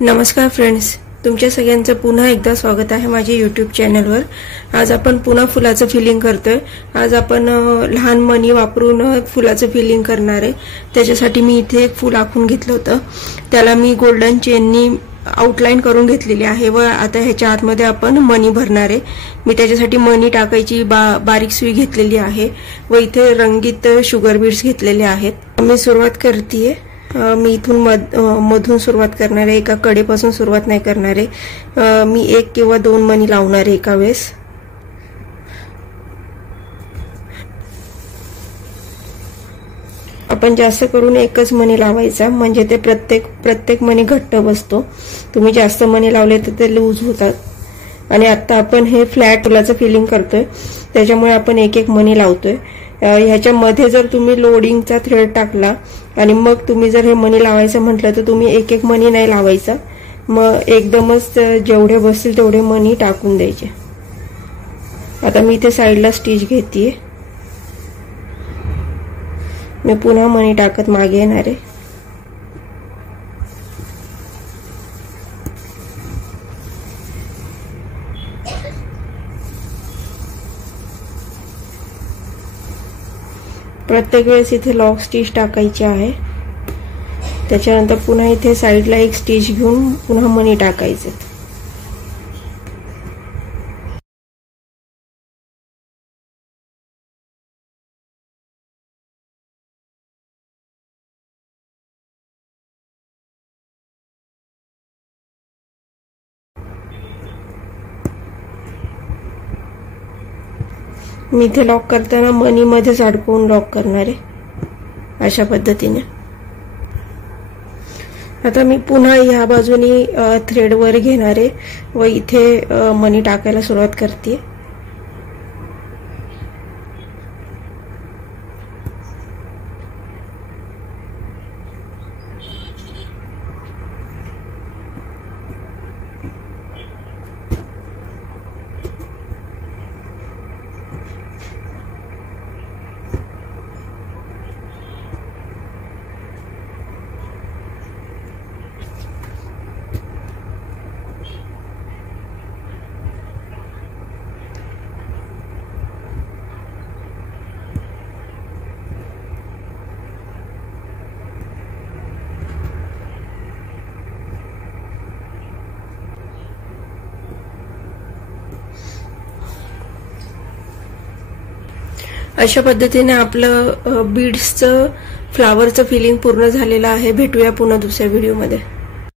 नमस्कार फ्रेंड्स, तुमच्या सगळ्यांचं पुन्हा एकदा स्वागत आहे माझ्या यूट्यूब चॅनलवर। आज आपण पुन्हा फुलाचं फिलिंग करतोय। आज आपण लहान मणी वापरून फुलाचं फिलिंग करणार आहे। त्याच्यासाठी मी इथे एक फूल आखून घेतलं होतं, त्याला मी गोल्डन चेननी आउटलाइन करून घेतलेली आहे व आता ह्याच्या आतमध्ये आपण मणी भरणार आहे। मी त्याच्यासाठी मणी टाकायची बारीक सुई घेतलेली आहे व इथे रंगीत शुगर बीड्स घेतलेले आहेत। मी सुरुवात करतेय। मी इथून मधून सुरुवात करणार आहे, एका कडेपासून सुरुवात नाही करणार आहे। मी एक किंवा दोन मणी लावणार आहे एका वेळेस। आपण जास्त करून एकच मणी लावायचा, म्हणजे ते प्रत्येक मणी घट्ट बसतो। तुम्ही जास्त मणी लावले तर ते लूज होतात। आणि आता आपण हे फ्लॅट फुलाचं फिलिंग करतोय, त्याच्यामुळे आपण एक एक मणी लावतोय। ह्याच्यामध्ये जर तुम्ही लोडिंगचा थ्रेड टाकला आणि मग तुम्ही जर हे मणी लावायचं म्हटलं तर तुम्ही एक एक मणी नाही लावायचा, मग एकदमच जेवढे बसतील तेवढे मणी टाकून द्यायचे। आता मी इथे साइडला स्टिच घेतेय। मी पुन्हा मणी टाकत मागे येणार आहे। प्रत्येक वेळेस इथे लॉक स्टिच टाकायची आहे। त्याच्यानंतर पुन्हा इथे साइडला एक स्टिच घेऊन पुन्हा मणी टाकायचे। मी इथे लॉक करताना मणी मध्येच अडकवून लॉक करणार आहे, अशा पद्धतीने। आता मी पुन्हा ह्या बाजूनी थ्रेड वर घेणार आहे व इथे मणी टाकायला सुरुवात करते। अशा पद्धतीने आपलं बीड्सचं फ्लावरचं फिलिंग पूर्ण झालेलं आहे। भेटूया पुन्हा दुसऱ्या व्हिडिओमध्ये।